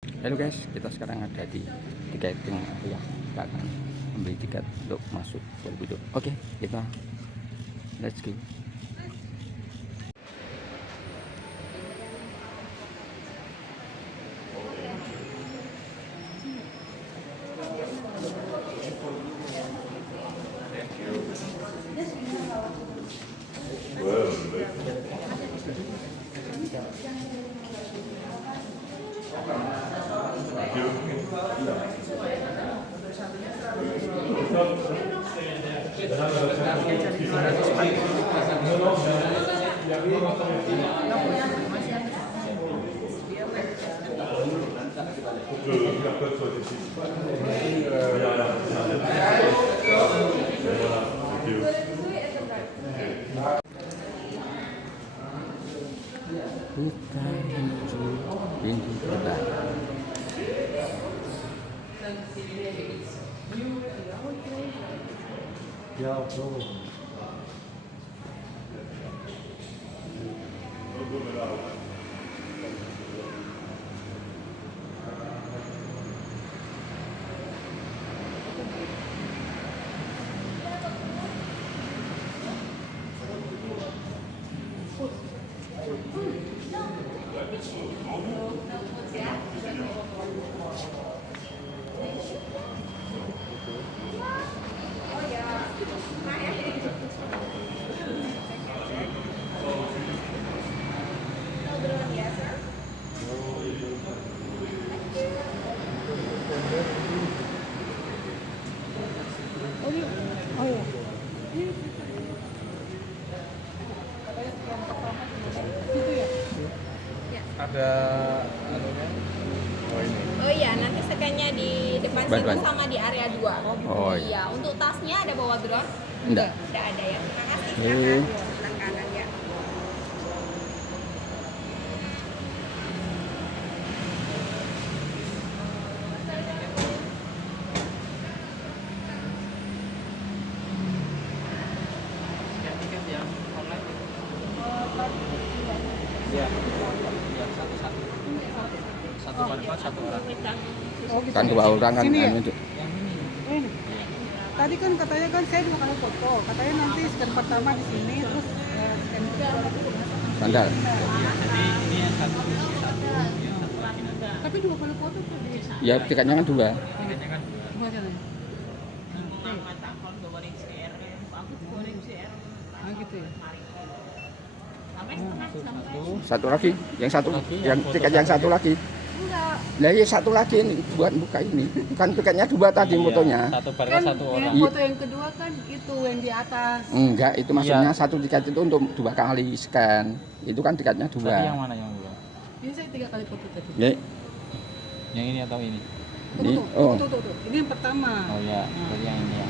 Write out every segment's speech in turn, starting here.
Halo guys, kita sekarang ada di tiketing area. Kita akan membeli tiket untuk masuk Borobudur. Oke, kita let's go. Kita menuju pintu gerbang. Ya, bro. Ada anunya. Oh ini. Oh iya, nanti scan-nya di depan Bantuan. situ sama di area 2. Oh iya. Iya, untuk tasnya ada bawa drone? Enggak. Tidak ada ya. Terima kasih. Oke. Silakan. Sebelah kanan ya. Iya. Satu-satu. Satu manfaat satu orang. Oh, gitu. Kan dua orang kan Sini ya? anu itu. Oh, ini. Tadi kan katanya kan saya 2 kali foto. Katanya nanti scan pertama di sini terus scan kedua. Sandal. Jadi ini yang satu satu. Tapi 2 kali foto tuh di Ya tiketnya kan dua. Tiketnya kan dua sana. Ah gitu ya. Satu lagi, yang satu, Lagi, yang yang tiket foto yang satu satu. lagi. Enggak. Lah ya satu lagi ini buat buka ini. Kan tiketnya dua tadi iya, fotonya. Satu bareng Kan satu orang. yang foto yang kedua kan itu yang di atas. Enggak, itu maksudnya Iya. satu tiket itu untuk 2 kali scan. Itu kan tiketnya Tapi 2. yang mana yang dua? Ini saya 3 kali foto tadi. Ya, Yang ini atau ini? ini Tuh, oh. tuh. Ini yang pertama. Oh ya, berarti yang ini ya.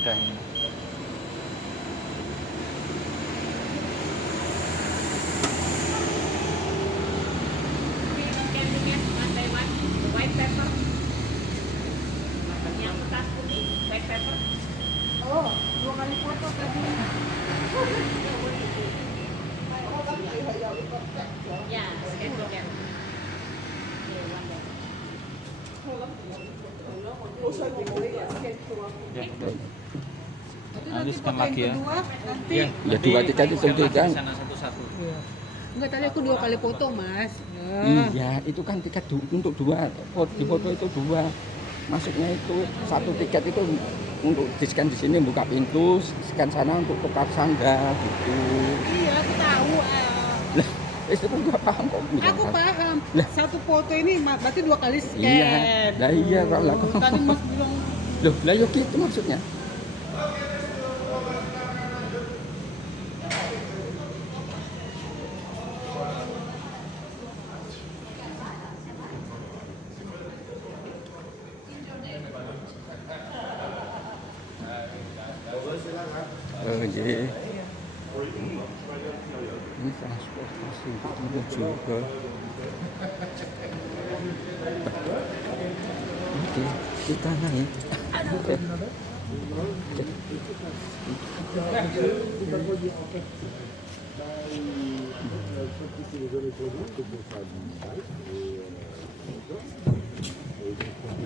Udah ini. White paper. Yang kertas putih, white paper. Oh, 2 kali foto tadi. Ya, scan tiket. Ya. Nanti scan lagi ya. Kedua, nanti. Iya, Ya, dua tiket itu scan lagi kan. di sana satu-satu. Enggak, tadi aku 2 kali foto, Mas. Ya. Iya, itu kan tiket untuk 2. Di foto itu 2. Masuknya itu satu tiket itu untuk di scan di sini buka pintu, scan sana untuk tukar sandal gitu. Iya, aku tahu. Lah, itu kan nggak paham kok. Aku paham. Lah. Satu foto ini berarti 2 kali scan. Iya, lah iya kalau Tadi Mas bilang loh, lah yuk gitu maksudnya. Oh iya. Ini transportasi untuk menuju ke oke, kita naik. Oke.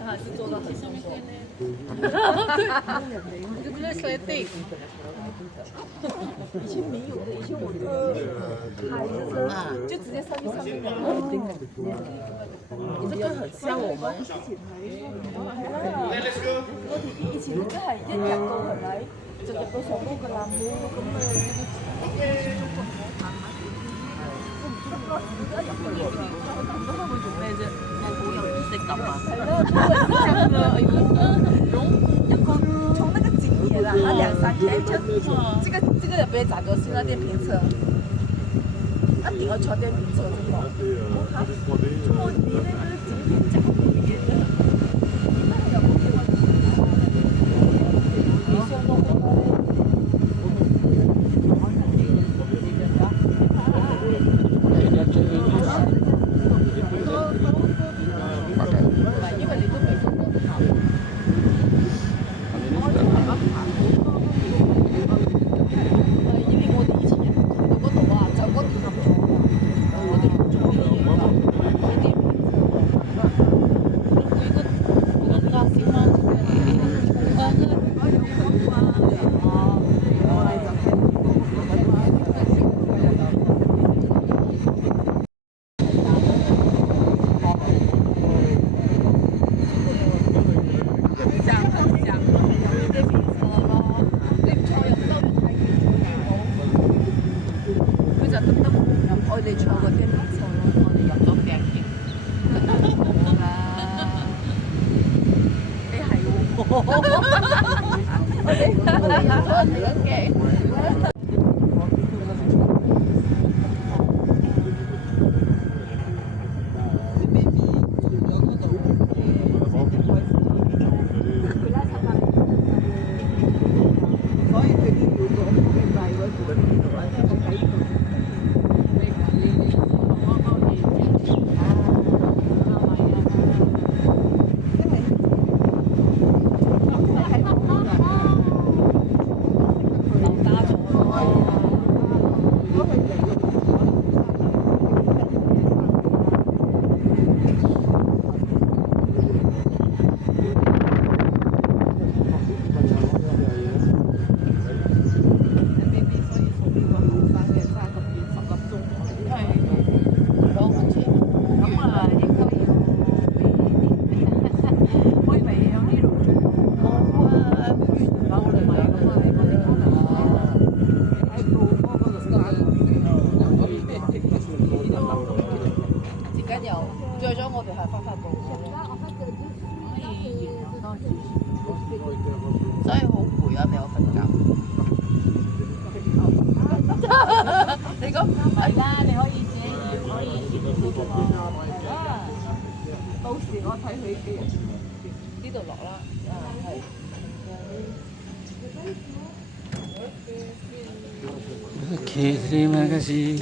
还是做的很松松。这不是 sleting。以前没有的，以前我拍的时候就直接上去上面的。你这个很像我们。我哋以前真係一入到係咪，就入到上高個藍帽咁啊！而家入去喎，我等唔到翻去做咩啫？我好有儀式感啊！係咯，好緊張啊！哎呦，一個從那個景點啦，它2、3天就這個也不要找着，是那電瓶車，一定要坐電瓶車就好。我你那個景點這麼遠的，那有冇給我？你說到我嘞。因為你都未做過頭。因為我哋以前去到嗰度啊，就嗰電盒廠啊，我哋做啲嘢㗎，嗰啲每個價錢蚊，我哋坐嗰啲唔錯咯，我哋入咗鏡添。你係喎，我哋入咗鏡。最咗我哋係翻返到，所以好攰啊，未有瞓覺。你講係啦，你可以自己可以到時我睇佢呢度落啦，係。Oke, terima kasih.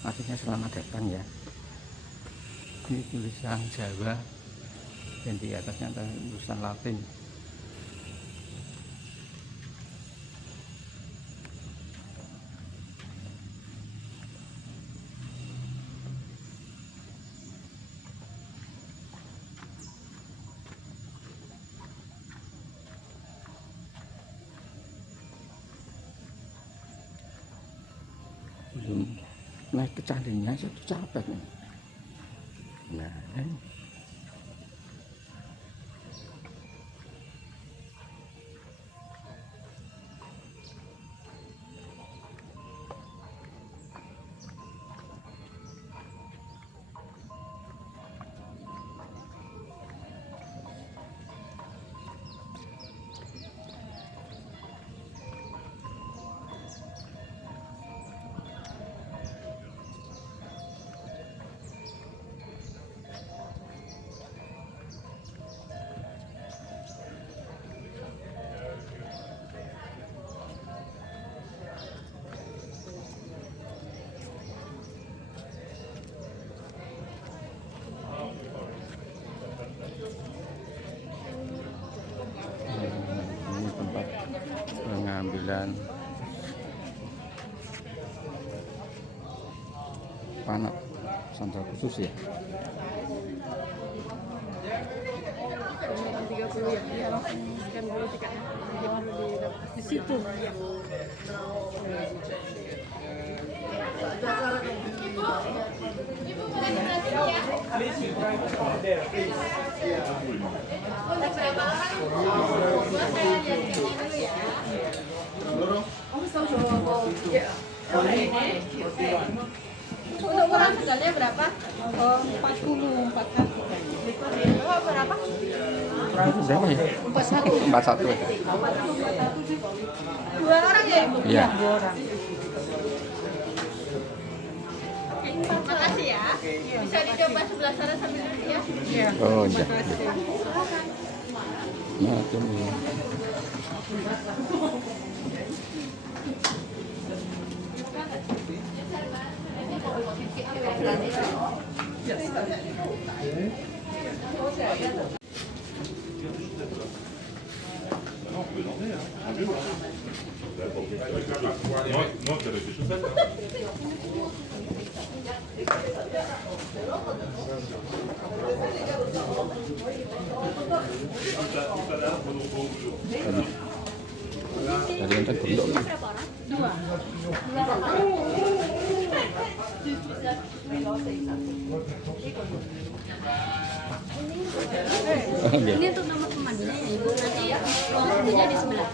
Artinya selamat datang ya. Ini tulisan Jawa dan di atasnya ada tulisan Latin. Belum naik ke candinya satu capek nih. Nah, ini tempat pengambilan panah sandal khusus ya. 30 ya, iya langsung scan dulu tiketnya. Di situ. Untuk ukuran sandalnya berapa? 40, 41. Berapa? Berapa ya? 41. Dua orang ya Ibu? Iya. 2 orang. Makasih ya. Bisa dicoba sebelah sana sambil duduk ya. Iya. Oh, iya. Terima kasih. Nah, ini. Moi, j'avais des chaussettes. Dari yang terbentuk. Ini untuk nomor pemandunya ya Ibu, nanti ruang kerjanya di sebelah.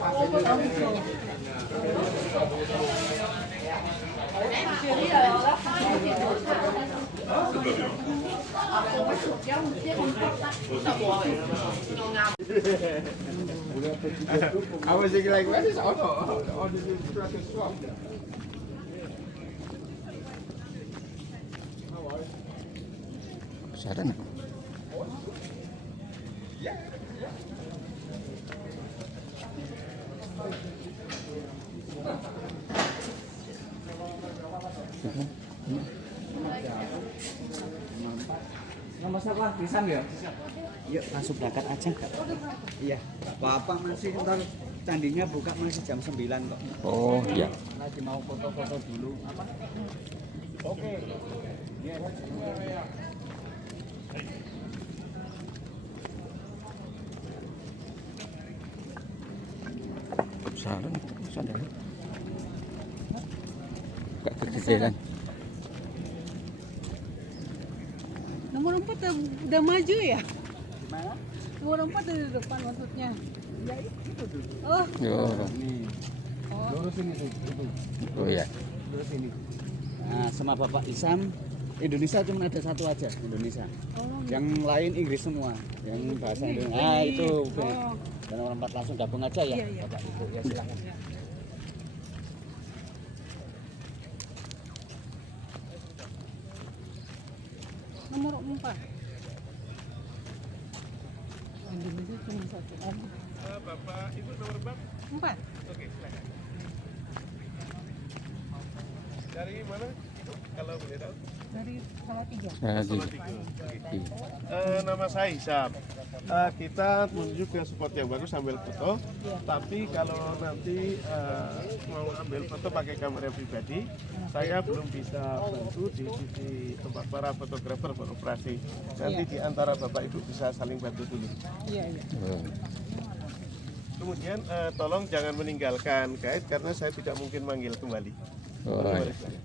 I was thinking like, where is Otto? Oh, this is Kraken Swap. Sana. Nomor siapa? Krisam ya? Yuk langsung berangkat aja Kak. Iya, Bapak masih ntar candinya buka masih jam 9 kok. Oh, iya. Lagi mau foto-foto dulu. Apa? Oke. Sana, sana. Gak kegedean. Nomor 4 udah maju ya? Gimana? Nomor 4 dari depan maksudnya. Ya itu dulu. Oh, Yo. Nih. Lurus ini tuh. Itu. Oh iya. Lurus ini. Nah, sama Bapak Isam Indonesia cuma ada satu aja, Indonesia. oh. Yang lain Inggris semua, yang bahasa Indonesia. Nah, itu. Oh. Dan nomor 4 langsung gabung aja ya, Iya, iya. Bapak Ibu. Ya silakan. Nomor 4. Indonesia cuma satu. Bapak, Ibu nomor berapa? 4. Oke, silakan. Dari mana? Ibu, kalau boleh tahu. Dari Salatiga. Nama saya Hisam. Kita menuju ke spot yang bagus sambil foto. Tapi kalau nanti mau ambil foto pakai kamera pribadi, saya belum bisa bantu di sisi tempat para fotografer beroperasi. Nanti di antara Bapak Ibu bisa saling bantu dulu. Iya. Kemudian tolong jangan meninggalkan guide karena saya tidak mungkin manggil kembali. Kembali saya.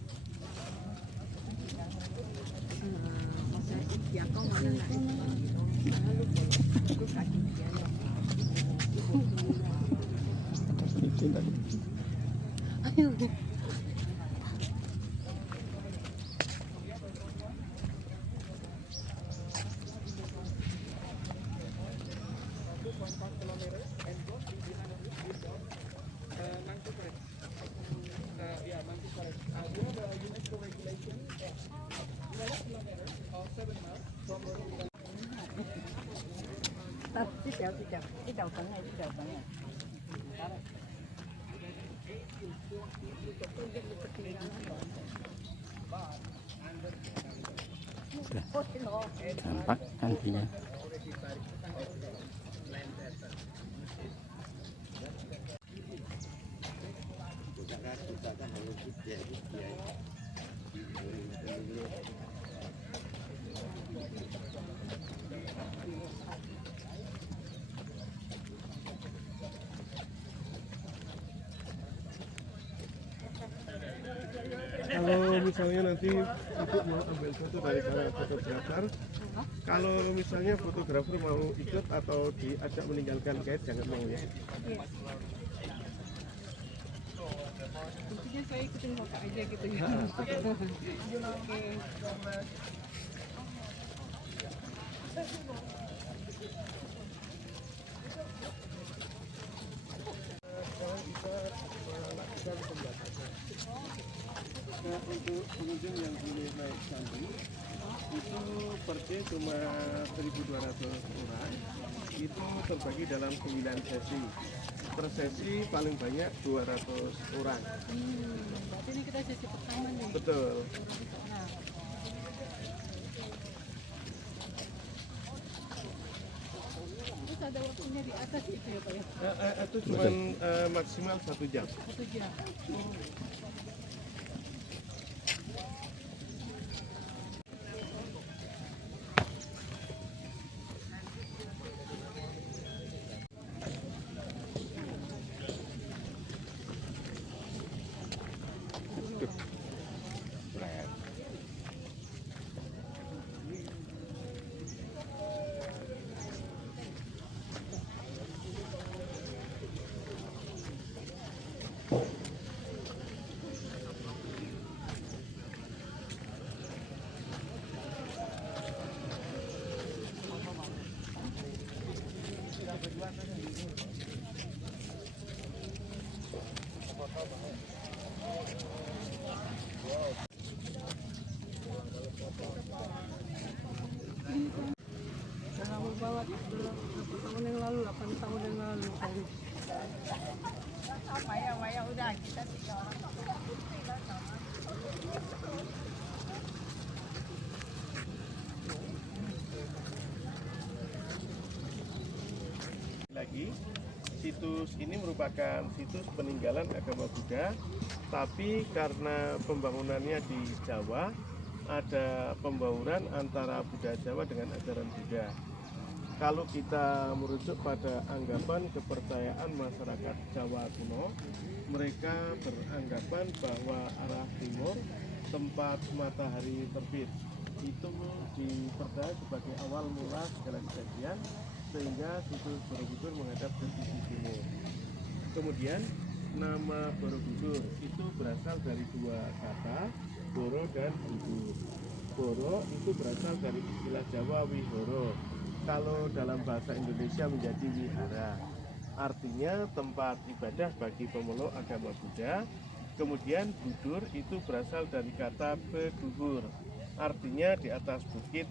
Tampak nantinya. Kalau misalnya nanti untuk mau ambil foto dari para fotografer, kalau misalnya fotografer mau ikut atau diajak meninggalkan guide jangan mau ya. Intinya saya ikutin bapak aja gitu ya. Oke. Nah, untuk pengunjung yang boleh naik candi itu per day cuma 1.200 orang, itu terbagi dalam 9 sesi. Per sesi paling banyak 200 orang. Berarti ini kita sesi pertama nih. Betul. Nah. Terus ada waktunya di atas gitu ya Pak ya? Itu cuma maksimal 1 jam. 1 jam. Saya mau bawa berapa tahun yang lalu, 8 tahun yang lalu. Maya udah kita 3 orang. Lagi, situs ini merupakan situs peninggalan agama Buddha, tapi karena pembangunannya di Jawa, ada pembauran antara Buddha Jawa dengan ajaran Buddha. Kalau kita merujuk pada anggapan kepercayaan masyarakat Jawa kuno, mereka beranggapan bahwa arah timur tempat matahari terbit itu dipercaya sebagai awal mula segala kejadian, sehingga situs Borobudur menghadap ke sisi timur. Kemudian nama Borobudur itu berasal dari 2 kata, Boro dan Budur. Boro itu berasal dari istilah Jawa wihoro. Kalau dalam bahasa Indonesia menjadi wihara. Artinya tempat ibadah bagi pemeluk agama Buddha. Kemudian Budur itu berasal dari kata beduhur. Artinya di atas bukit.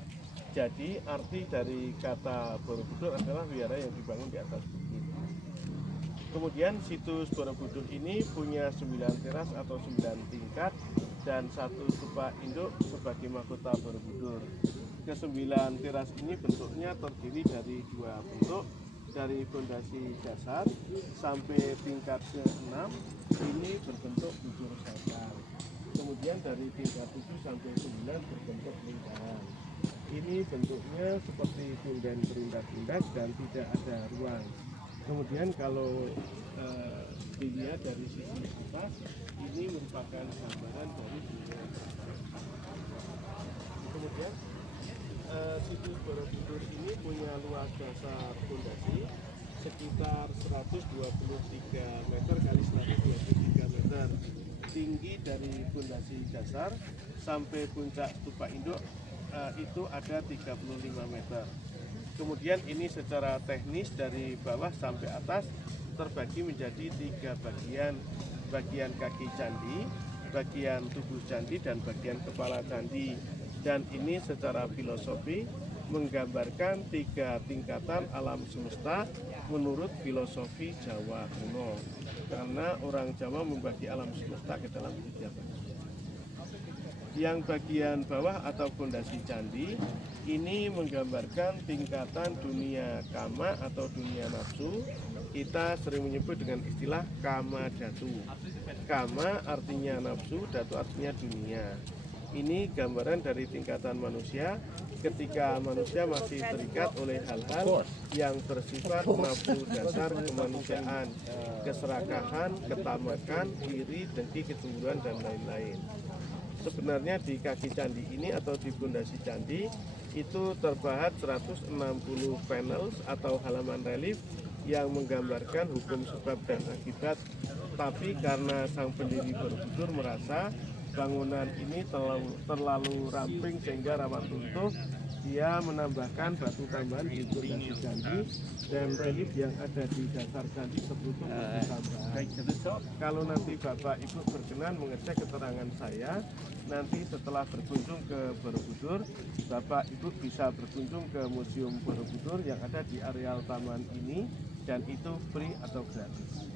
Jadi arti dari kata Borobudur adalah wihara yang dibangun di atas bukit. Kemudian situs Borobudur ini punya 9 teras atau 9 tingkat dan 1 stupa induk sebagai mahkota Borobudur. Kesembilan teras ini bentuknya terdiri dari 2 bentuk, dari fondasi dasar sampai tingkat ke-6 ini berbentuk bujur sangkar. Kemudian dari tingkat 7 sampai 9 berbentuk lingkaran. Ini bentuknya seperti punden berundak-undak dan tidak ada ruang. Kemudian kalau dilihat dari sisi atas, ini merupakan gambaran dari dunia. Kemudian situs Borobudur ini punya luas dasar fondasi sekitar 123 meter kali 123 meter. Tinggi dari fondasi dasar sampai puncak stupa induk itu ada 35 meter. Kemudian ini secara teknis dari bawah sampai atas terbagi menjadi 3 bagian. Bagian kaki candi, bagian tubuh candi, dan bagian kepala candi. Dan ini secara filosofi menggambarkan 3 tingkatan alam semesta menurut filosofi Jawa kuno. Karena orang Jawa membagi alam semesta ke dalam 3 bagian. Yang bagian bawah atau fondasi candi ini menggambarkan tingkatan dunia kama atau dunia nafsu. Kita sering menyebut dengan istilah kama datu. Kama artinya nafsu, datu artinya dunia. Ini gambaran dari tingkatan manusia ketika manusia masih terikat oleh hal-hal yang bersifat nafsu dasar kemanusiaan, keserakahan, ketamakan, iri, dengki, kecemburuan, dan lain-lain. Sebenarnya di kaki candi ini atau di fondasi candi itu terdapat 160 panels atau halaman relief yang menggambarkan hukum sebab dan akibat. Tapi karena sang pendiri Borobudur merasa bangunan ini terlalu ramping sehingga rawan runtuh, dia menambahkan batu tambahan di fondasi candi dan relief yang ada di dasar candi tertutup tambahan. Kalau nanti Bapak Ibu berkenan mengecek keterangan saya, nanti setelah berkunjung ke Borobudur, Bapak Ibu bisa berkunjung ke Museum Borobudur yang ada di areal taman ini, dan itu free atau gratis.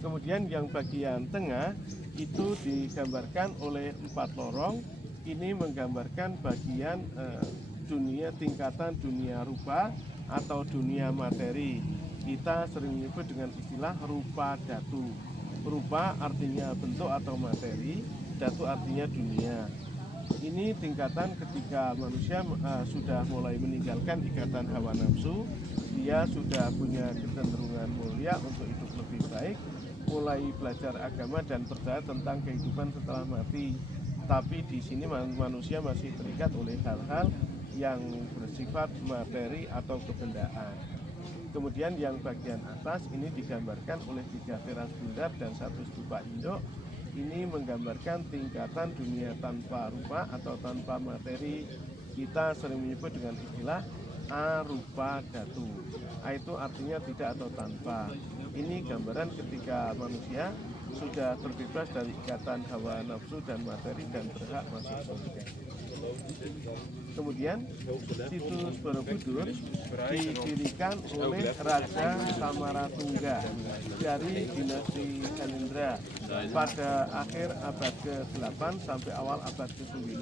Kemudian yang bagian tengah itu digambarkan oleh 4 lorong. Ini menggambarkan bagian dunia, tingkatan dunia rupa atau dunia materi. Kita sering menyebut dengan istilah rupa datu. Rupa artinya bentuk atau materi, datu artinya dunia. Ini tingkatan ketika manusia sudah mulai meninggalkan ikatan hawa nafsu, dia sudah punya kecenderungan mulia untuk hidup lebih baik, mulai belajar agama dan percaya tentang kehidupan setelah mati. Tapi di sini manusia masih terikat oleh hal-hal yang bersifat materi atau kebendaan. Kemudian yang bagian atas ini digambarkan oleh 3 teras bundar dan 1 stupa induk. Ini menggambarkan tingkatan dunia tanpa rupa atau tanpa materi. Kita sering menyebut dengan istilah arupa datu. Itu artinya tidak atau tanpa. Ini gambaran ketika manusia sudah terbebas dari ikatan hawa nafsu dan materi dan berhak masuk surga. Kemudian situs Borobudur didirikan oleh Raja Samaratungga dari dinasti Kanindra pada akhir abad ke-8 sampai awal abad ke-9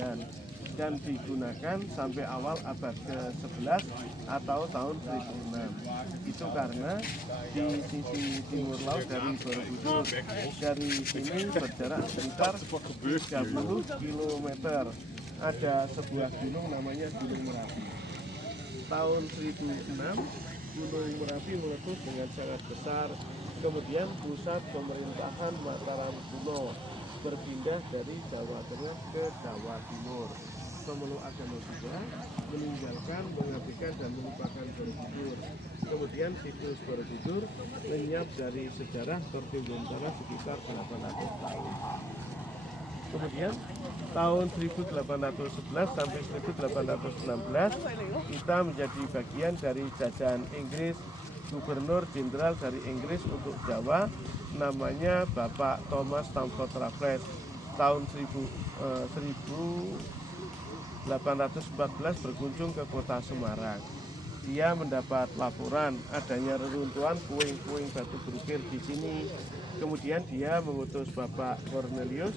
dan digunakan sampai awal abad ke-11 atau tahun 1006. Itu karena di sisi timur laut dari Borobudur, dari sini berjarak sekitar 30 km, ada sebuah gunung namanya Gunung Merapi. Tahun 1006 Gunung Merapi meletus dengan sangat besar. Kemudian pusat pemerintahan Mataram kuno berpindah dari Jawa Tengah ke Jawa Timur. Pemeluk agama Buddha meninggalkan, mengabaikan, dan melupakan Borobudur. Kemudian situs Borobudur lenyap dari sejarah tertimbun tanah sekitar 800 tahun. Kemudian tahun 1811 sampai 1816 kita menjadi bagian dari jajahan Inggris. Gubernur jenderal dari Inggris untuk Jawa namanya Bapak Thomas Stamford Raffles. Tahun 1814 berkunjung ke kota Semarang. Dia mendapat laporan adanya reruntuhan puing-puing batu berukir di sini. Kemudian dia mengutus Bapak Cornelius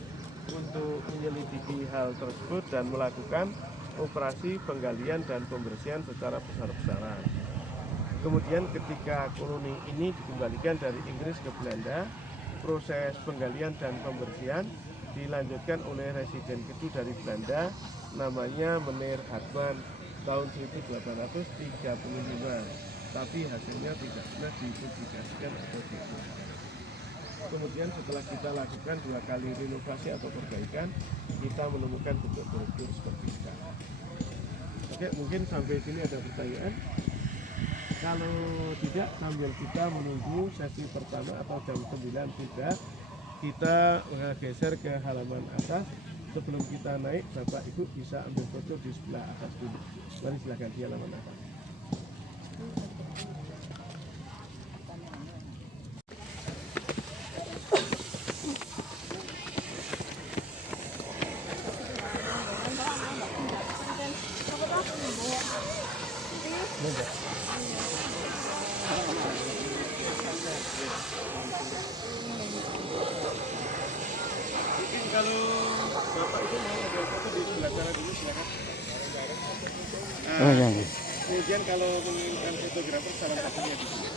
untuk menyelidiki hal tersebut dan melakukan operasi penggalian dan pembersihan secara besar-besaran. Kemudian ketika koloni ini dikembalikan dari Inggris ke Belanda, proses penggalian dan pembersihan dilanjutkan oleh residen kedua dari Belanda, namanya Meneer Hartman tahun 1835. Tapi hasilnya tidak pernah dipublikasikan atau dipublikasikan. Kemudian setelah kita lakukan 2 kali renovasi atau perbaikan, kita menemukan bentuk berukir seperti sekarang. Oke, mungkin sampai sini ada pertanyaan. Kalau tidak, sambil kita menunggu sesi pertama atau jam 9 sudah, kita geser ke halaman atas. Sebelum kita naik, Bapak Ibu bisa ambil foto di sebelah atas dulu. Mari silakan di halaman atas. Kalau Bapak itu mau ambil foto di sebelah sana dulu silakan. Oh, iya. Kemudian kalau menginginkan fotografer salah satunya di sini.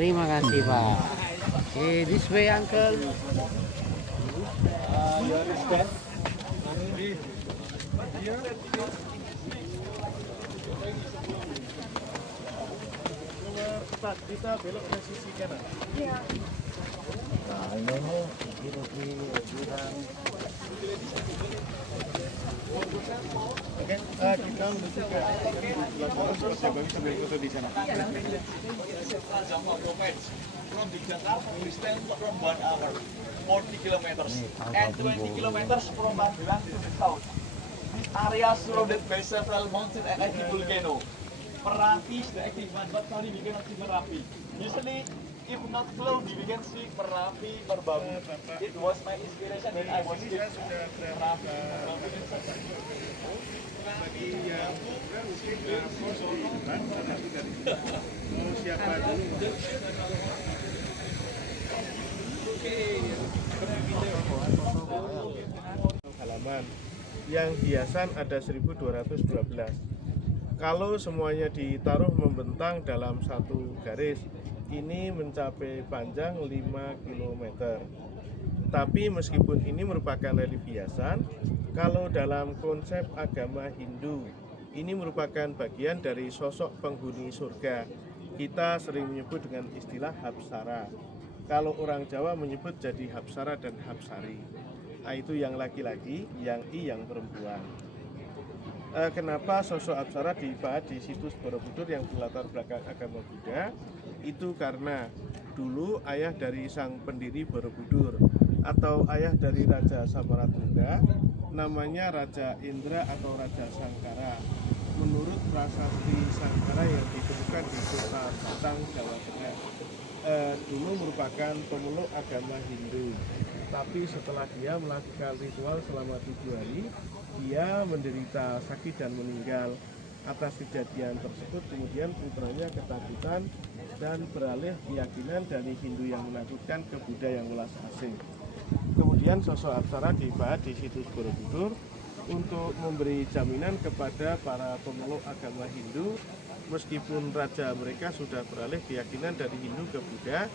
Terima kasih Pak. Okay, this way Uncle. Pak, kita belok ke sisi kanan. Oke, kita menuju ke sebelah sana supaya bagi sambil foto di sana. From the Jakarta, we stand from 1 hour, 40 kilometers, and 20 kilometers from Magelang to the south. This area surrounded by several mountains and active volcano. Merapi is the active one, but sorry, we cannot see Merapi. Usually, if not cloudy, we can see Merapi, Merbabu. It was my inspiration when I was kid. Merapi, Merbabu, and such. Bagi yang mungkin mau siapa dulu? Halaman yang hiasan ada 1212. Kalau semuanya ditaruh membentang dalam satu garis, ini mencapai panjang 5 km. Tapi meskipun ini merupakan relief hiasan, kalau dalam konsep agama Hindu, ini merupakan bagian dari sosok penghuni surga. Kita sering menyebut dengan istilah Hapsara. Kalau orang Jawa menyebut jadi Hapsara dan Hapsari. Nah, itu yang laki-laki, yang yang perempuan. Kenapa sosok Apsara dibahas di situs Borobudur yang berlatar belakang agama Buddha? Itu karena dulu ayah dari sang pendiri Borobudur atau ayah dari Raja Samaratungga namanya Raja Indra atau Raja Sangkara. Menurut prasasti Sangkara yang ditemukan di kota Batang, Jawa Tengah, dulu merupakan pemeluk agama Hindu. Tapi setelah dia melakukan ritual selama 7 hari, dia menderita sakit dan meninggal. Atas kejadian tersebut kemudian putranya ketakutan dan beralih keyakinan dari Hindu yang menakutkan ke Buddha yang welas asih. Kemudian sosok Apsara dibahas di situs Borobudur untuk memberi jaminan kepada para pemeluk agama Hindu, meskipun raja mereka sudah beralih keyakinan dari Hindu ke Buddha,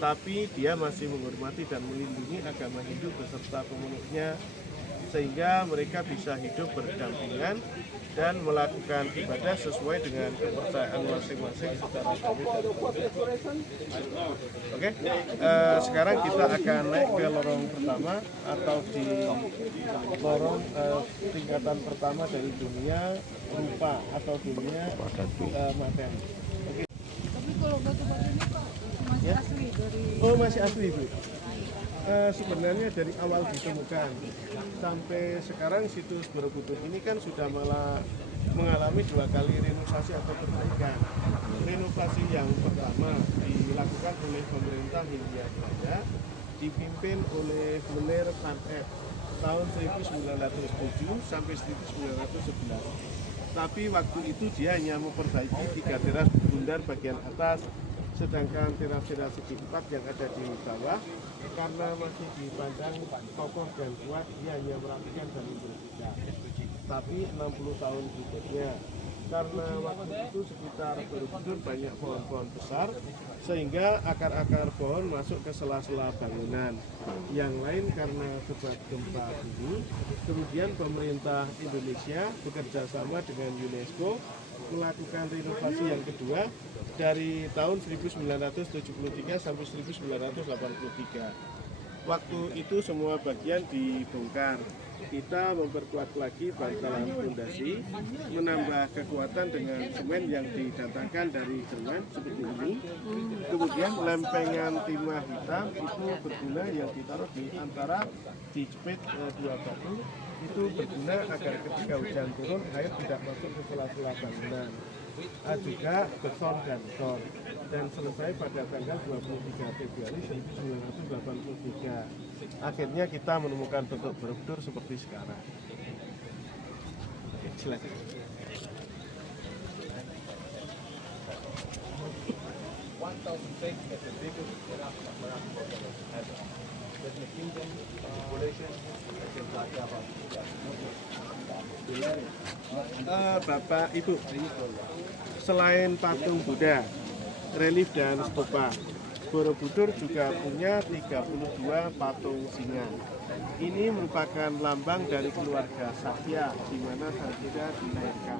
tapi dia masih menghormati dan melindungi agama Hindu beserta pemeluknya, sehingga mereka bisa hidup berdampingan dan melakukan ibadah sesuai dengan kepercayaan masing-masing secara agami. Oke, sekarang kita akan naik ke lorong pertama atau di lorong tingkatan pertama dari dunia rupa atau dunia materi. Oke. Tapi kalau batu-batu ini Pak masih Ya? asli dari Oh, masih asli, Bu. Sebenarnya dari awal ditemukan sampai sekarang situs Borobudur ini kan sudah malah mengalami 2 kali renovasi atau perbaikan. Renovasi yang pertama dilakukan oleh pemerintah Hindia Belanda, dipimpin oleh Menir Van Eck tahun 1907 sampai 1911. Tapi waktu itu dia hanya memperbaiki 3 teras bundar bagian atas, sedangkan teras-teras segi 4 yang ada di bawah karena masih dipandang kokoh dan kuat, dia hanya merapikan dan membersihkan. Tapi 60 tahun berikutnya, karena waktu itu sekitar Borobudur banyak pohon-pohon besar, sehingga akar-akar pohon masuk ke sela-sela bangunan. Yang lain karena sebab gempa bumi, kemudian pemerintah Indonesia bekerja sama dengan UNESCO melakukan renovasi yang kedua dari tahun 1973 sampai 1983. Waktu itu semua bagian dibongkar. Kita memperkuat lagi bantalan fondasi, menambah kekuatan dengan semen yang didatangkan dari Jerman seperti ini. Kemudian lempengan timah hitam itu berguna yang ditaruh di antara dijepit 2 batu. Itu berguna agar ketika hujan turun air tidak masuk ke sela-sela bangunan. Juga beton dan ton, dan selesai pada tanggal 23 Februari 1983. Akhirnya kita menemukan bentuk Borobudur seperti sekarang. Oke, silakan. Bapak Ibu, selain patung Buddha, relief dan stupa, Borobudur juga punya 32 patung singa. Ini merupakan lambang dari keluarga Sakya, di mana Sakya dilahirkan.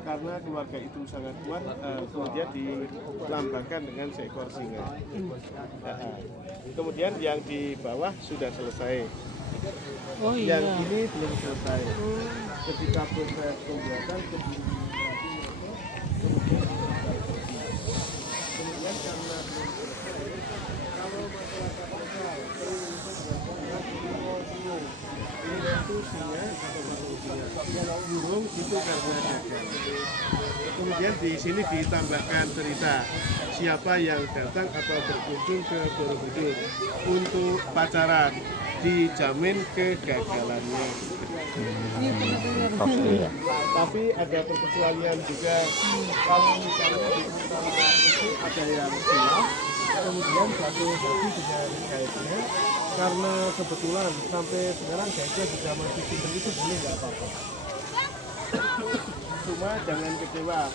Karena keluarga itu sangat kuat, kemudian dilambangkan dengan seekor singa. Kemudian yang di bawah sudah selesai. Oh iya. Yang ini belum selesai. Ketika proses pembuatan kemudian karena kalau masyarakat lokal itu singa atau burung itu karena dagang. Kemudian di sini ditambahkan cerita siapa yang datang atau berkunjung ke Borobudur untuk pacaran dijamin kegagalannya. Tapi ada perkecualian juga, kalau misalnya di antara itu ada yang hilang, kemudian satu hati dengan gaibnya, karena kebetulan sampai sekarang gaibnya juga masih hidup, itu boleh nggak apa-apa. Cuma jangan kecewa,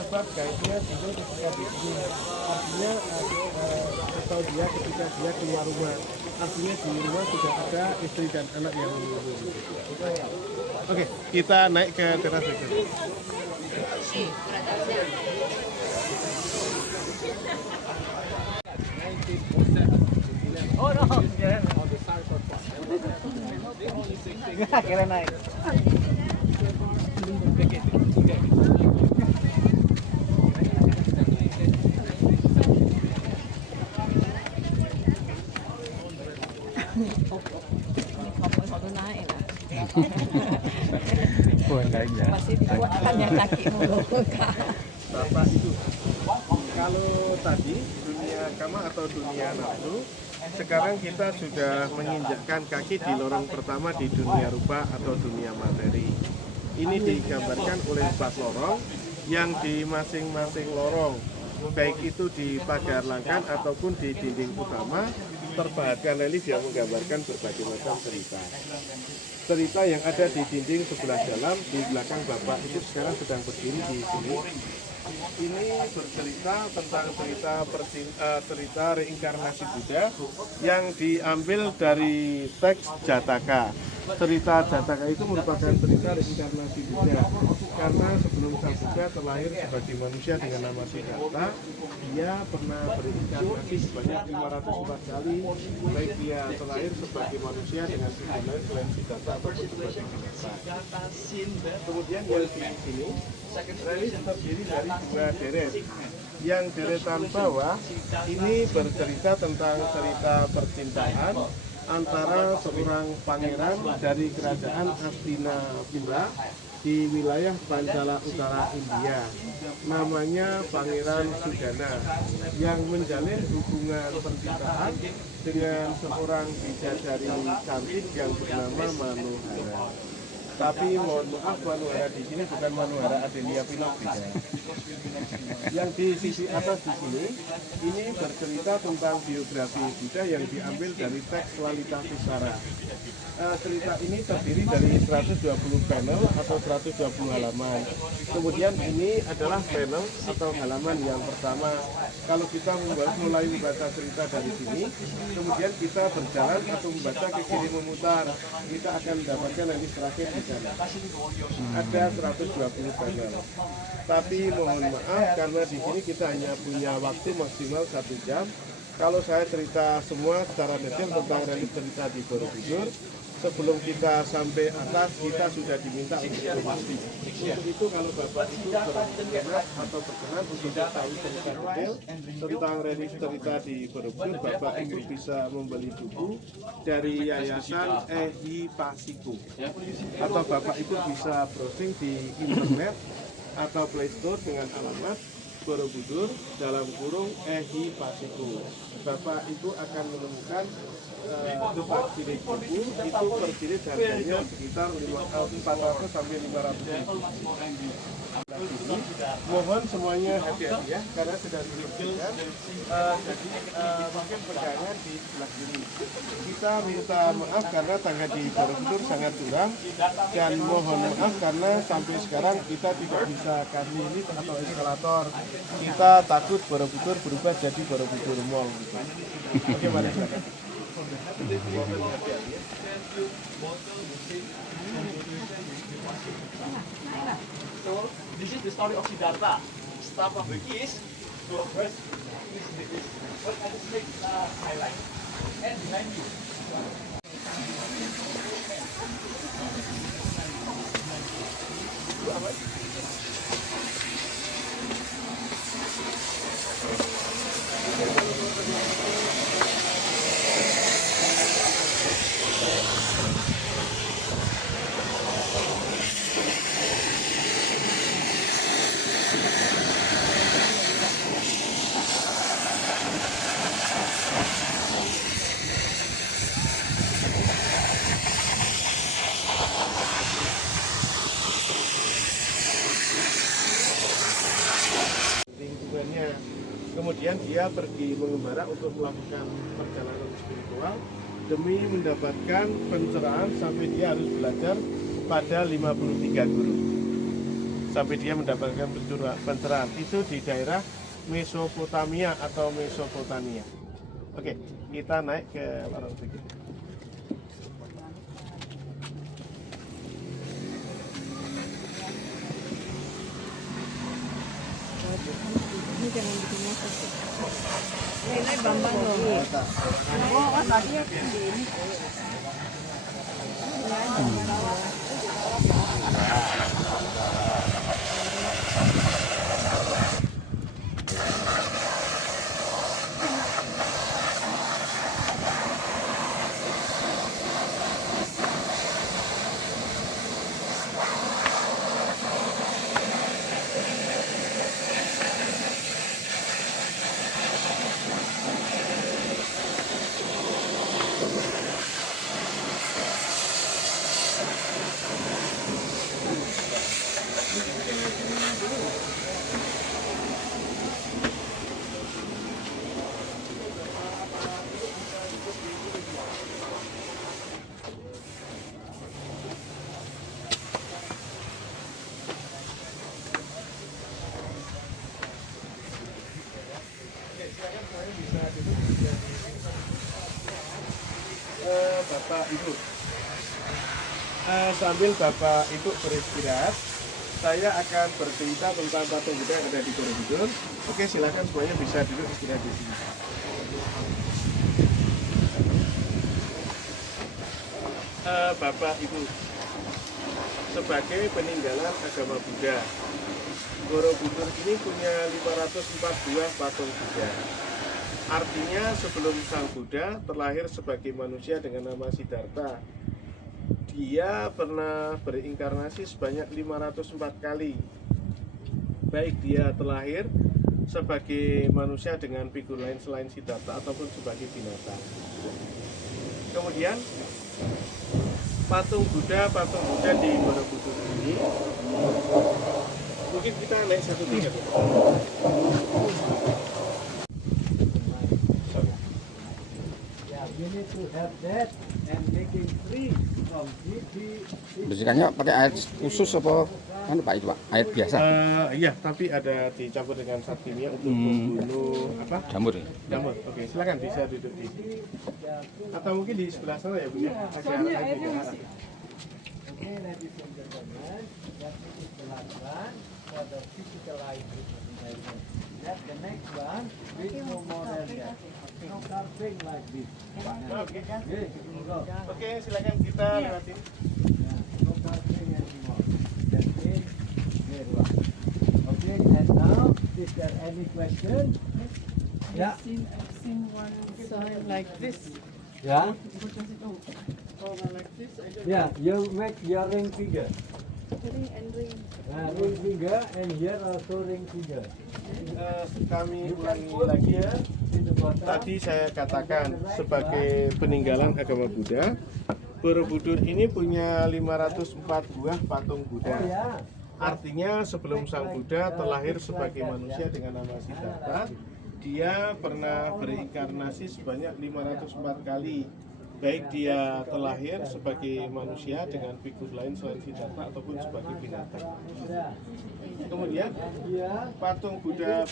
sebab gaibnya tidur ketika di sini, artinya atau dia ketika dia keluar rumah, artinya di rumah sudah ada istri dan anak yang menunggu. Oke, kita naik ke teras berikutnya. Oh no, kira naik. Masih dikuatkan yang kaki mulu. Bapak itu, kalau tadi dunia kama atau dunia nafsu, sekarang kita sudah menginjakkan kaki di lorong pertama di dunia rupa atau dunia materi. Ini digambarkan oleh 4 lorong yang di masing-masing lorong, baik itu di pagar langkan ataupun di dinding utama, terpahatkan relief yang menggambarkan berbagai macam cerita. Cerita yang ada di dinding sebelah dalam, di belakang Bapak itu sekarang sedang berdiri di sini. Ini bercerita tentang cerita reinkarnasi Buddha yang diambil dari teks Jataka. Cerita Jataka itu merupakan cerita reinkarnasi Buddha, karena sebelum Sang Buddha terlahir sebagai manusia dengan nama Siddhartha, dia pernah berinkarnasi sebanyak 504 kali, baik dia terlahir sebagai manusia dengan tujuan lain selain Siddhartha ataupun sebagai binatang. Kemudian yang di sini relief terdiri dari 2 deret. Yang deretan bawah ini bercerita tentang cerita percintaan antara seorang pangeran dari kerajaan Hastinapura di wilayah Panchala Utara India, namanya Pangeran Sudana, yang menjalin hubungan percintaan dengan seorang bidadari cantik yang bernama Manohara. Tapi mohon maaf, Manohara di sini bukan Manohara Adelia Pinocchio. Yang di sisi atas di sini, ini bercerita tentang biografi Buddha yang diambil dari teks Lalita Sisara. Cerita ini terdiri dari 120 panel atau 120 halaman. Kemudian ini adalah panel atau halaman yang pertama. Kalau kita mulai membaca cerita dari sini, kemudian kita berjalan atau membaca ke kiri memutar, kita akan mendapatkan nanti terakhir di sana. Ada 120 panel. Tapi mohon maaf karena di sini kita hanya punya waktu maksimal 1 jam. Kalau saya cerita semua secara detail tentang relief cerita di Borobudur, sebelum kita sampai atas kita sudah diminta untuk informasi. Untuk itu kalau Bapak itu berkenan atau berkenan untuk tahu cerita detail tentang relief cerita di Borobudur, Bapak itu bisa membeli buku dari Yayasan Ehi Pasiko, atau Bapak itu bisa browsing di internet atau Play Store dengan alamat Borobudur dalam kurung Ehi Pasiko. Bapak itu akan menemukan tempat jilid buku itu per jilid harganya sekitar 400 sampai 500 ribu. Mohon semuanya hati-hati ya, karena sudah diluncurkan. Jadi mungkin pegangan di sebelah kiri. Kita minta maaf karena tangga di Borobudur sangat curam, dan mohon maaf karena sampai sekarang kita tidak bisa kasih lift atau eskalator. Kita takut Borobudur berubah jadi Borobudur Mall. Oke, mari silakan. So this is the story of Siddhartha. Start of the keys. So first this. But I just make highlight. And behind you. Lingkungannya. Kemudian dia pergi mengembara untuk melakukan perjalanan spiritual demi mendapatkan pencerahan sampai dia harus belajar pada 53 guru. Sampai dia mendapatkan pencerahan itu di daerah Mesopotamia atau Mesopotamia. Oke, kita naik ke lorong berikutnya. Ini jangan bikin masa sih. Ini Bambang loh. Oh, tadi ya ini. Bapak Ibu, sambil Bapak Ibu beristirahat, saya akan bercerita tentang patung Buddha yang ada di Borobudur. Oke, silakan semuanya bisa duduk istirahat di sini. Bapak Ibu, sebagai peninggalan agama Buddha, Borobudur ini punya 504 buah patung Buddha. Artinya sebelum Sang Buddha terlahir sebagai manusia dengan nama Siddhartha, dia pernah berinkarnasi sebanyak 504 kali. Baik dia terlahir sebagai manusia dengan figur lain selain Siddhartha ataupun sebagai binatang. Kemudian patung Buddha di Borobudur ini, mungkin kita naik satu tingkat. Bersihkannya pakai air khusus apa kan Pak itu Pak? Air biasa. Iya, tapi ada dicampur dengan zat kimia untuk membunuh apa? Jamur ya? Jamur. Oke, silakan bisa duduk di. Atau mungkin di sebelah sana ya Bu ya. Soalnya airnya masih. Oke, ladies and gentlemen, that is the last one for the physical life environment. That the next one with no more than that. No carving like this. Oke. Yes, go. Oke, silakan kita lewatin. No carving anymore. That is very well. Okay, and now, is there any question? Yeah. I've seen one sign like this. Yeah. Like this. I don't Yeah, you make your ring finger. ring and ring. Ring finger, and here also ring finger. Kami ulangi lagi ya. Tadi saya katakan sebagai peninggalan agama Buddha, Borobudur ini punya 504 buah patung Buddha. Artinya sebelum Sang Buddha terlahir sebagai manusia dengan nama Siddhartha, dia pernah berinkarnasi sebanyak 504 kali. Baik dia terlahir sebagai manusia dengan figur lain selain Siddhartha ataupun sebagai binatang. Kemudian patung Buddha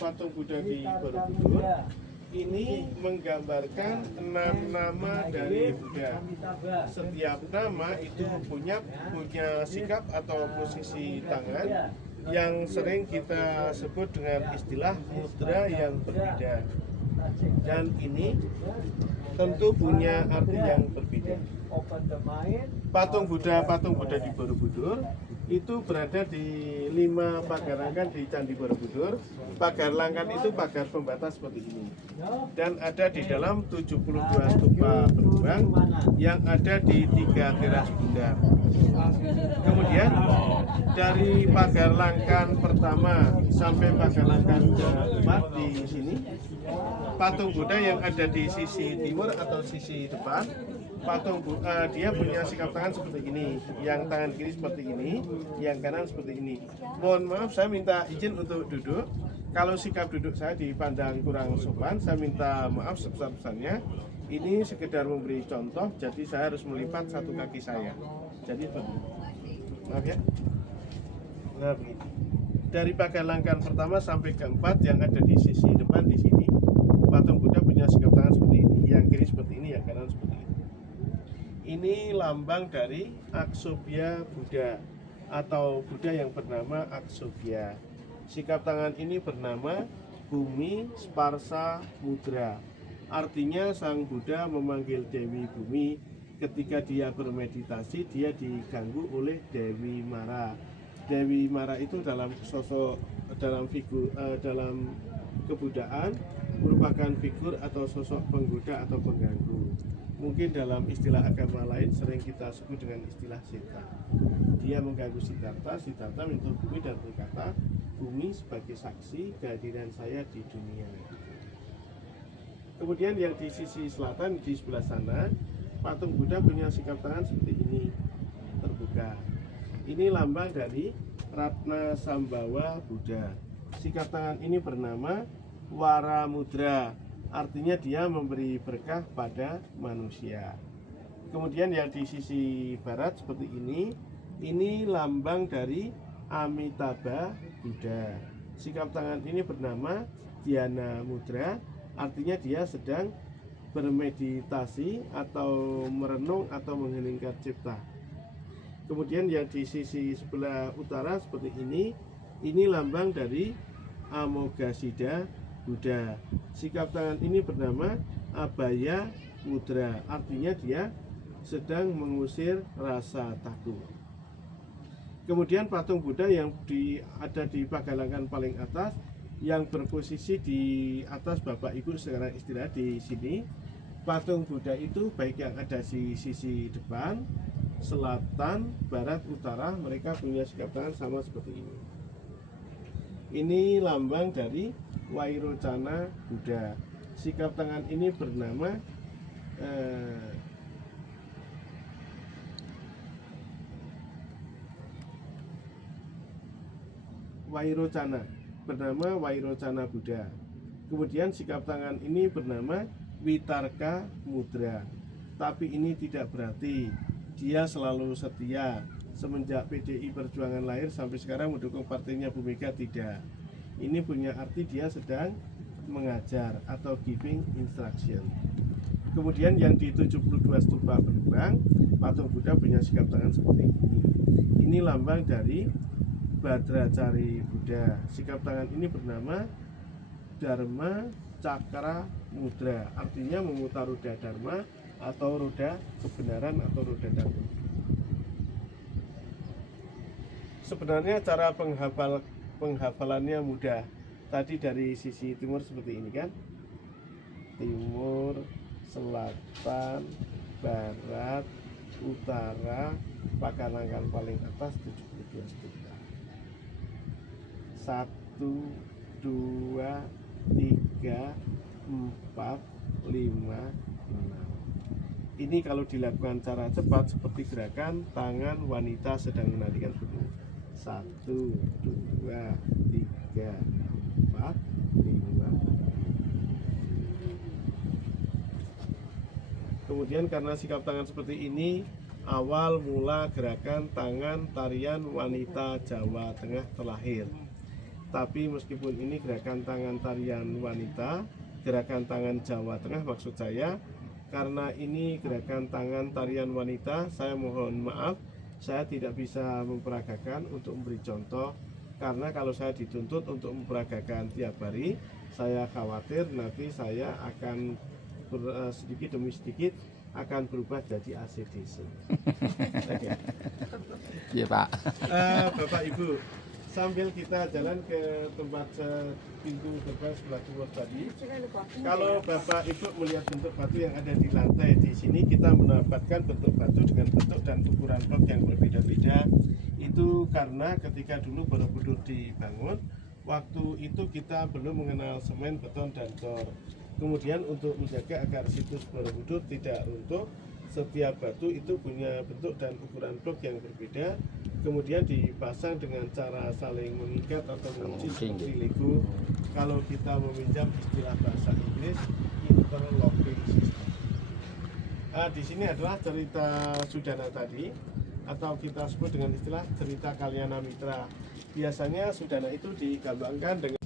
di Borobudur ini menggambarkan 6 nama dari Buddha. Setiap nama itu punya sikap atau posisi tangan yang sering kita sebut dengan istilah mudra yang berbeda. Dan ini tentu punya arti yang berbeda. Patung Buddha di Borobudur itu berada di 5 pagar langkan di Candi Borobudur. Pagar langkan itu pagar pembatas seperti ini. Dan ada di dalam 72 stupa beruang yang ada di 3 teras Buddha. Kemudian dari pagar langkan pertama sampai pagar langkan keempat di sini, patung Buddha yang ada di sisi timur atau sisi depan, dia punya sikap tangan seperti ini, yang tangan kiri seperti ini, yang kanan seperti ini. Mohon maaf, saya minta izin untuk duduk. Kalau sikap duduk saya dipandang kurang sopan, saya minta maaf sebesar-besarnya. Ini sekedar memberi contoh, jadi saya harus melipat satu kaki saya. Jadi maaf ya. Nah, begini. Dari pagar langkan pertama sampai keempat yang ada di sisi depan di sini, patung Buddha punya sikap tangan seperti ini, yang kiri seperti ini, yang kanan seperti ini. Ini lambang dari Aksobhya Buddha atau Buddha yang bernama Aksobhya. Sikap tangan ini bernama Bumi Sparsa Mudra. Artinya Sang Buddha memanggil Dewi Bumi ketika dia bermeditasi, dia diganggu oleh Dewi Mara. Dewi Mara itu dalam sosok, dalam figur, dalam kebudayaan merupakan figur atau sosok penggoda atau pengganggu. Mungkin dalam istilah agama lain sering kita sebut dengan istilah setan. Dia mengganggu Siddhartha, Siddhartha menyentuh bumi dan berkata, bumi sebagai saksi kehadiran saya di dunia. Kemudian yang di sisi selatan, di sebelah sana, patung Buddha punya sikap tangan seperti ini, terbuka. Ini lambang dari Ratna Sambawa Buddha. Sikap tangan ini bernama Wara Mudra. Artinya dia memberi berkah pada manusia. Kemudian yang di sisi barat seperti ini lambang dari Amitabha Buddha. Sikap tangan ini bernama Dhyana Mudra, artinya dia sedang bermeditasi atau merenung atau mengheningkan cipta. Kemudian yang di sisi sebelah utara seperti ini lambang dari Amoghasiddha Buddha. Sikap tangan ini bernama Abhaya Mudra, artinya dia sedang mengusir rasa takut. Kemudian patung Buddha yang ada di pagar langkan paling atas yang berposisi di atas Bapak Ibu sekarang istirahat di sini. Patung Buddha itu baik yang ada di sisi depan, selatan, barat, utara, mereka punya sikap tangan sama seperti ini. Ini lambang dari Wairocana Buddha. Sikap tangan ini bernama Wairocana, bernama Wairocana Buddha. Kemudian sikap tangan ini bernama Witarka Mudra. Tapi ini tidak berarti dia selalu setia. Semenjak PDI Perjuangan lahir sampai sekarang mendukung partainya Bu Mega, tidak. Ini punya arti dia sedang mengajar atau giving instruction. Kemudian yang di 72 stupa berlubang, patung Buddha punya sikap tangan seperti ini. Ini lambang dari Badracari Buddha. Sikap tangan ini bernama Dharma Cakra Mudra, artinya memutar roda Dharma atau roda kebenaran atau roda Dharma. Sebenarnya cara penghafalannya mudah. Tadi dari sisi timur seperti ini kan, timur, selatan, barat, utara, pakanangan paling atas 72 stupa. 1, 2, 3, 4, 5, 6. Ini kalau dilakukan cara cepat seperti gerakan tangan wanita sedang menarikan bunyi. 1, 2, 3, 4, 5. Kemudian karena sikap tangan seperti ini, awal mula gerakan tangan tarian wanita Jawa Tengah terlahir. Tapi meskipun ini gerakan tangan tarian wanita, gerakan tangan Jawa Tengah maksud saya, karena ini gerakan tangan tarian wanita, saya mohon maaf, saya tidak bisa memperagakan untuk memberi contoh, karena kalau saya dituntut untuk memperagakan tiap hari, saya khawatir nanti saya akan sedikit demi sedikit akan berubah jadi ACDC. Iya Pak. Bapak Ibu, sambil kita jalan ke tempat pintu gerbang sebelah timur tadi, kalau Bapak Ibu melihat bentuk batu yang ada di lantai di sini, kita mendapatkan bentuk batu dengan bentuk dan ukuran blok yang berbeda-beda. Itu karena ketika dulu Borobudur dibangun, waktu itu kita belum mengenal semen, beton, dan cor. Kemudian untuk menjaga agar situs Borobudur tidak runtuh, setiap batu itu punya bentuk dan ukuran blok yang berbeda, kemudian dipasang dengan cara saling mengikat atau mengunci seperti Lego. Kalau kita meminjam istilah bahasa Inggris, interlocking system. Di sini adalah cerita Sudana tadi, atau kita sebut dengan istilah cerita Kalyana Mitra. Biasanya Sudana itu digambangkan dengan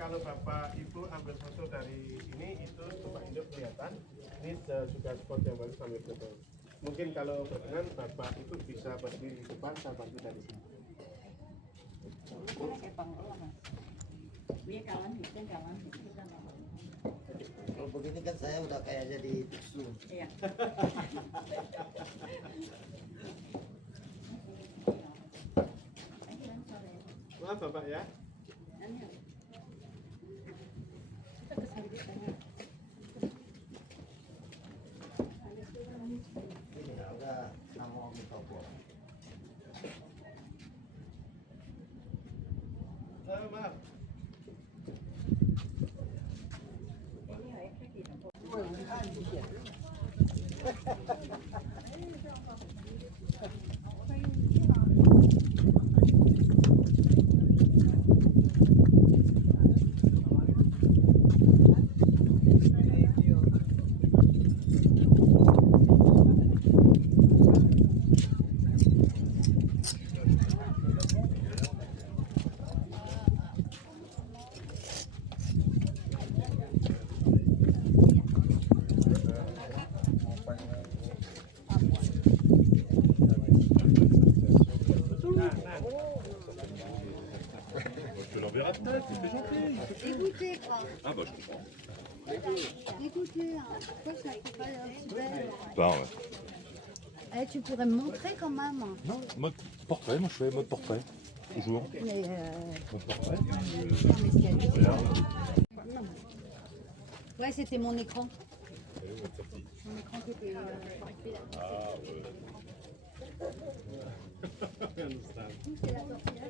kalau Bapak Ibu ambil foto dari ini, itu Bapak Ibu kelihatan ini sudah spot yang bagus sambil foto. Mungkin kalau berkenan Bapak Ibu bisa berdiri di depan, saya bantu dari sini. Kalau begini kan saya udah kayak jadi biksu. Iya. Maaf Bapak ya. Ini udah nama Om Topo. Maaf. Ah bah je comprends. Écoutez, ça fait pas super. Bah ouais. Eh, tu pourrais me montrer quand même. Non, mode portrait, moi je fais mode portrait. Toujours. Mais Mode portrait. non, mais c'est hallucinant. Non. Ouais, c'était mon écran. Mon écran qui était parfait, là. Ah ouais. C'est la sortie là.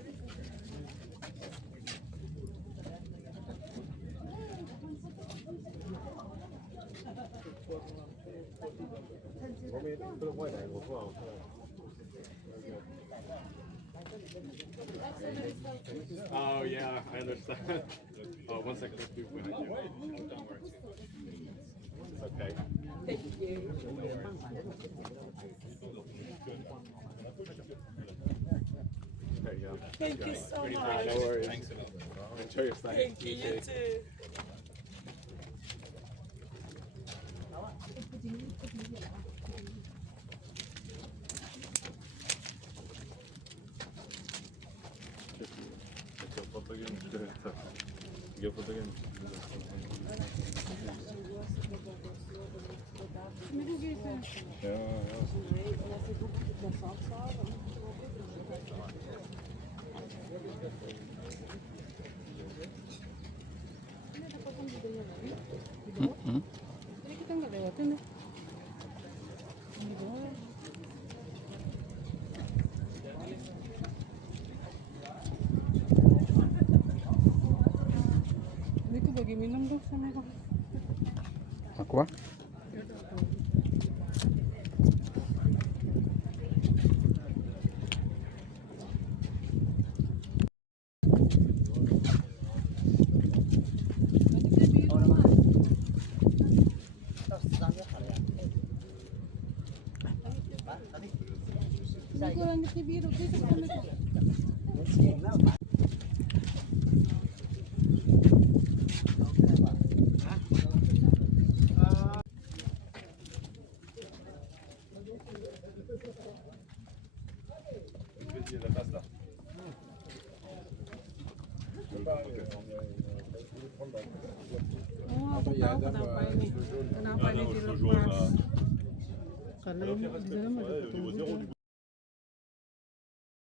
Oh yeah, I understand. Oh, one second. Okay. There you go. Thank you so much. No worries. Enjoy your stay. Thank you, you too. Jadi kita nggak lewatin deh. Ini doang. Ini tuh bagi minum tuh sama kok. Aqua. Ini gue lanjutnya biru, kita sama kok. Oh, aku tahu kenapa ini. Kenapa ini dilepas. Karena ini di dalam ada petunjuk.